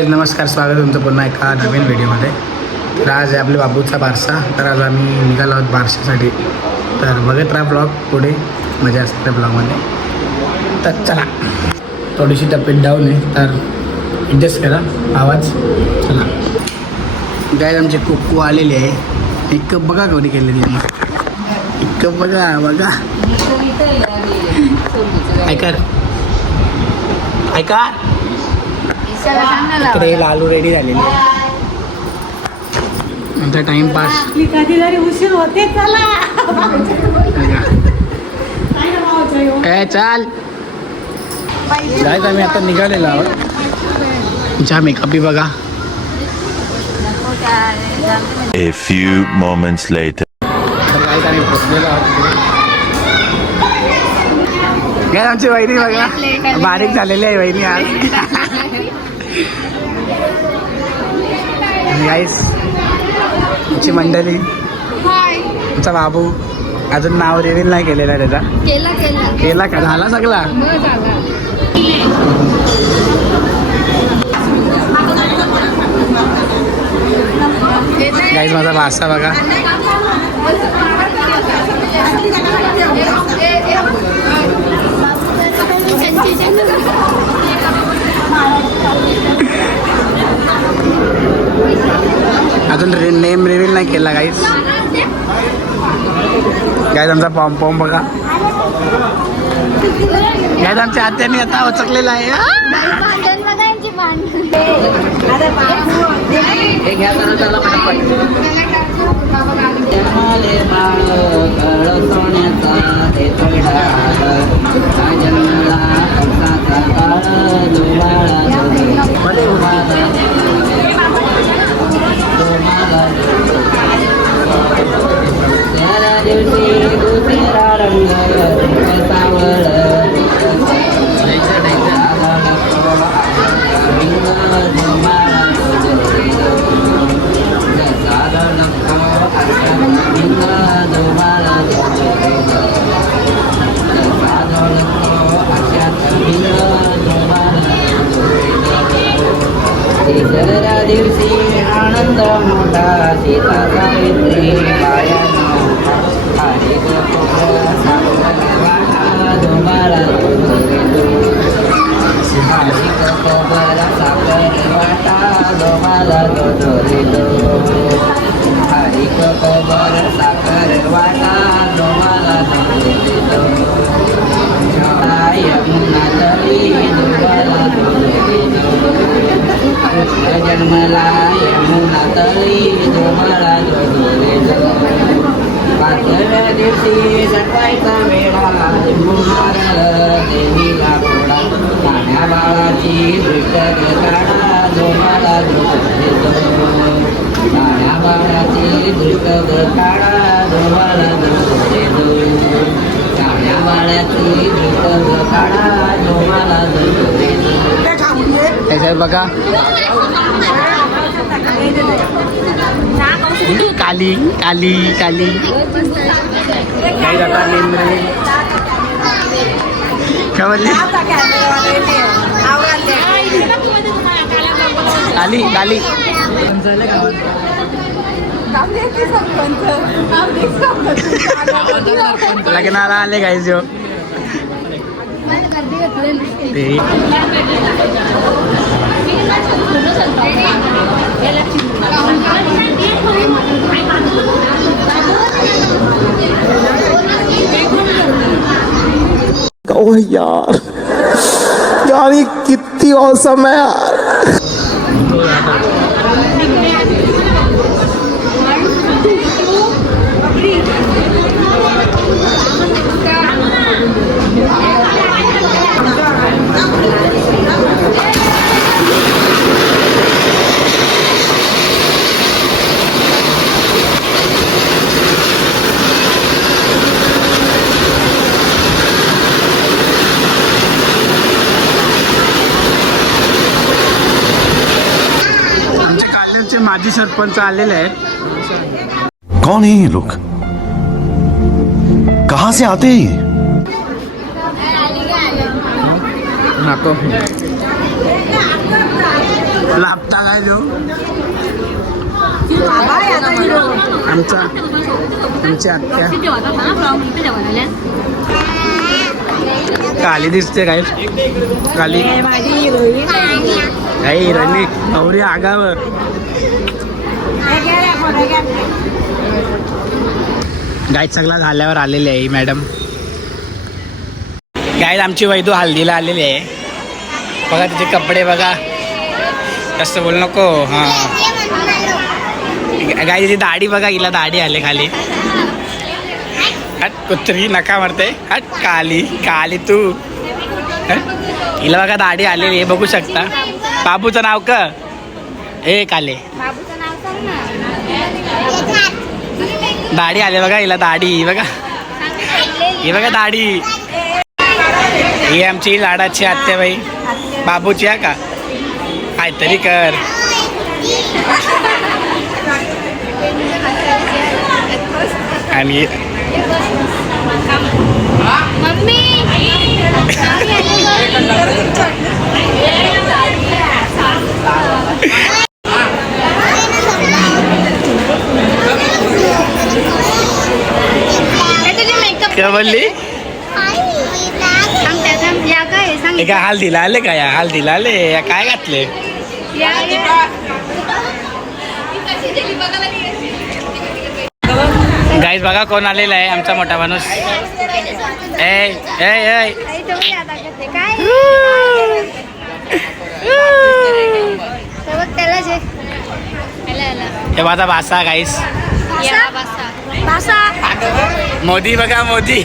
Guys नमस्कार, स्वागत आहे तुमचं पुन्हा एका नवीन व्हिडिओमध्ये. तर आज आहे आपल्या बाबूचा बारसा. तर आज आम्ही निघालो आहोत बारशासाठी. तर बघत राहा ब्लॉग, पुढे मजा असते त्या ब्लॉगमध्ये. तर चला, थोडीशी तब्येत डाऊन आहे तर ॲडजस्ट करा आवाज. चला गाईज, आमचे कुक्कू आलेले आहे. एक कप बघा कोणी केलेली आहे. एक कप बघा बघा. ऐका ऐका, इकडे लालू रेडी झालेली आहे. नंतर टाइमपास कधीतरी उशीर होते. चला काय चाल जायचं. आम्ही आता निघालेलो आहोत. तुमचा मेकअप बघा. A few moments later. तर काय आम्ही पोचलेलो आहोत. काय आमची वहिनी बघा, बारीक झालेली आहे वहिनी आज. गाईस तुमची मंडळी, तुमचा बाबू अजून नाव रिव्हील नाही केलेला आहे त्याचा. केला का? झाला सगळा. गाईस माझा वासा बघा. अजून नेम रिव्हील नाही केला गाईस. गाईस आमचा पॉम बघा. गाईस आमच्या आत्याने आता उचकलेला आहे. दिवशी आनंद मोठा सीता सावित्री जन्मला यमुना तळी तुम्हाला पाचव्या दिवशी सकाळचा वेळा देवीला पोळा कान्या बाळाची दृष्ट काढा तुम्हाला देतो. कान्या बाळाची दृष्ट काढा तुम्हाला देतो. कान्या बाळाची दृष्ट काढा तुम्हाला देतो. त्याच्यात बघा काली काली काली काय जाता नेमरे काय म्हणले. काली काली लग्नाला आले काय जो ओह यार यार ये कितनी औसम है यार. माजी सरपंच आलेले आहेत. कौन है ये लोग, कहां से आते हैं ये? नको लापता काय जो आमच्या आत्या काली दिसते काय काली काही हिरोईन गौरी आगावर गाय सगळा झाल्यावर आलेली आहे मॅडम. गाय आमची वैदू हल्दीला आलेली आहे बघा. तिचे कपडे बघा. जास्त बोल नको. हां गाय तिची दाढी बघा. हिला दाढी आले खाली. हट कुत्री नका मारते. हट काली काली तू. हिला बघा दाढी आलेली आहे बघू शकता. बाबूचं नाव का ए काले. दाढी आले बघा हिला. दाढी बघा. ही बघा दाढी. ही आमची लाडाची आत्याबाई बाबूची आहे का. काहीतरी कर. आणि काय बोलली. एका हल्दीला आले का. या हल्दीला आले या काय घातले. गाईज बघा कोण आलेला आहे. आमचा मोठा माणूस. ए ए ए हे माझा भाषा गाईस. मोदी बघा मोदी.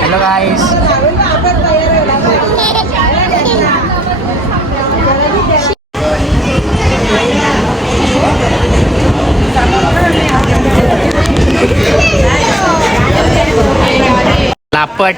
हॅलो गाईस. लापट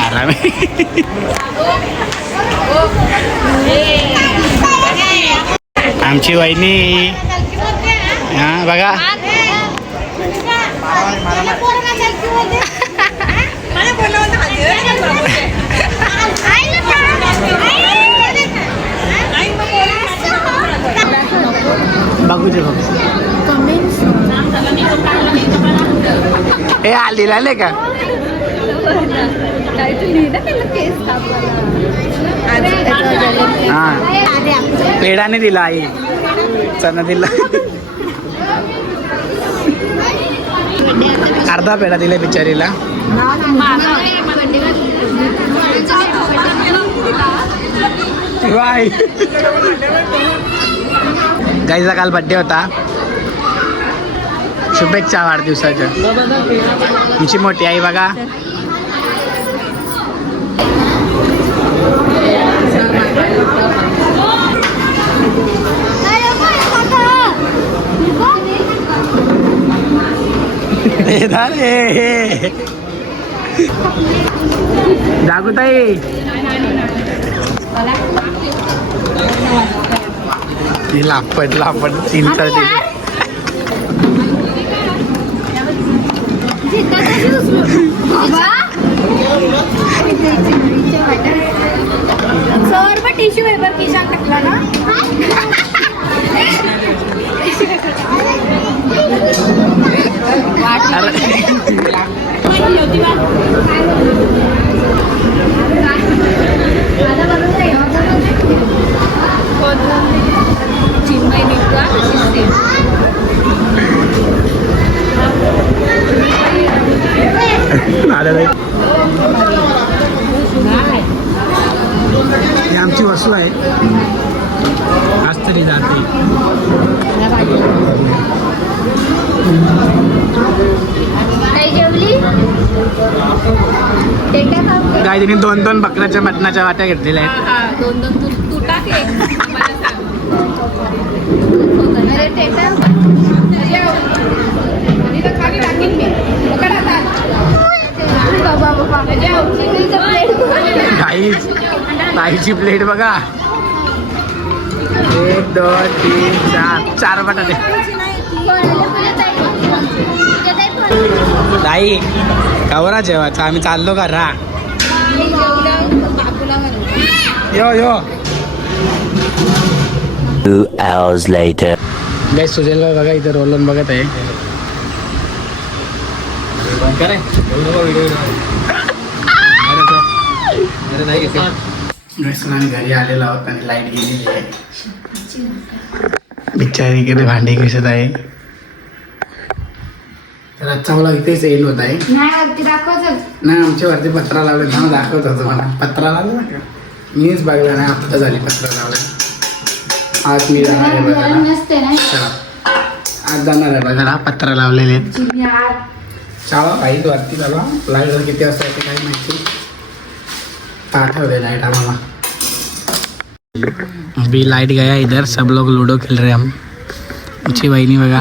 आराम. आमची वहिनी. हा बघा. बघू दे बघू. हे हल्दीला आले का. हा पेढाने दिला आई. चना दिला. अर्धा पेढा दिला बिचारीला. गाईचा काल बड्डे होता. शुभेच्छा वाढदिवसाच्या. तुमची मोठी आई बघा. जागूताई लापट लापट. तीन तर टिश्यू पेपर खिशात टाकला ना. ही आमची वस्तू आहे. आज तरी जाते. गाय तिने 2-2 बकऱ्याच्या मटणाच्या वाट्या घेतलेल्या आहेत. 2-2 तू टाक एक. मला सांग. खाली टाकीन मी. गाईची प्लेट बघा. 1 2 3 4 बटाटे. ताई कवरा जेवायचा आम्ही चाललो का रा बाबूला म्हणून यो यो 2 hours later. गाय सुजल बघा इथे रोलन बघत आहे आम्ही घरी आलेलो आहोत आणि लाईट गेलेली आहे बिचारीकडे भांडी कशात आहे तर आजचा मला इथेच एंड होत आहे नाही वरती दाखवच नाही आमच्या वरती पत्रा लावले ना दाखवत होतो मला पत्रा लावला ना का मीच बघला नाही हप्ता झाली पत्रा लावले आज मी जाणार आहे बघायला नसते ना चला आज जाणार आहे बघायला पत्रा लावलेले चावा काही वरती चालवा लाईट किती वाजता येते काही माहिती आठवते लाइट आम्हाला अभी लाइट गया इधर सब लोग लूडो खेल रहे हम ऊंची बहिणी बघा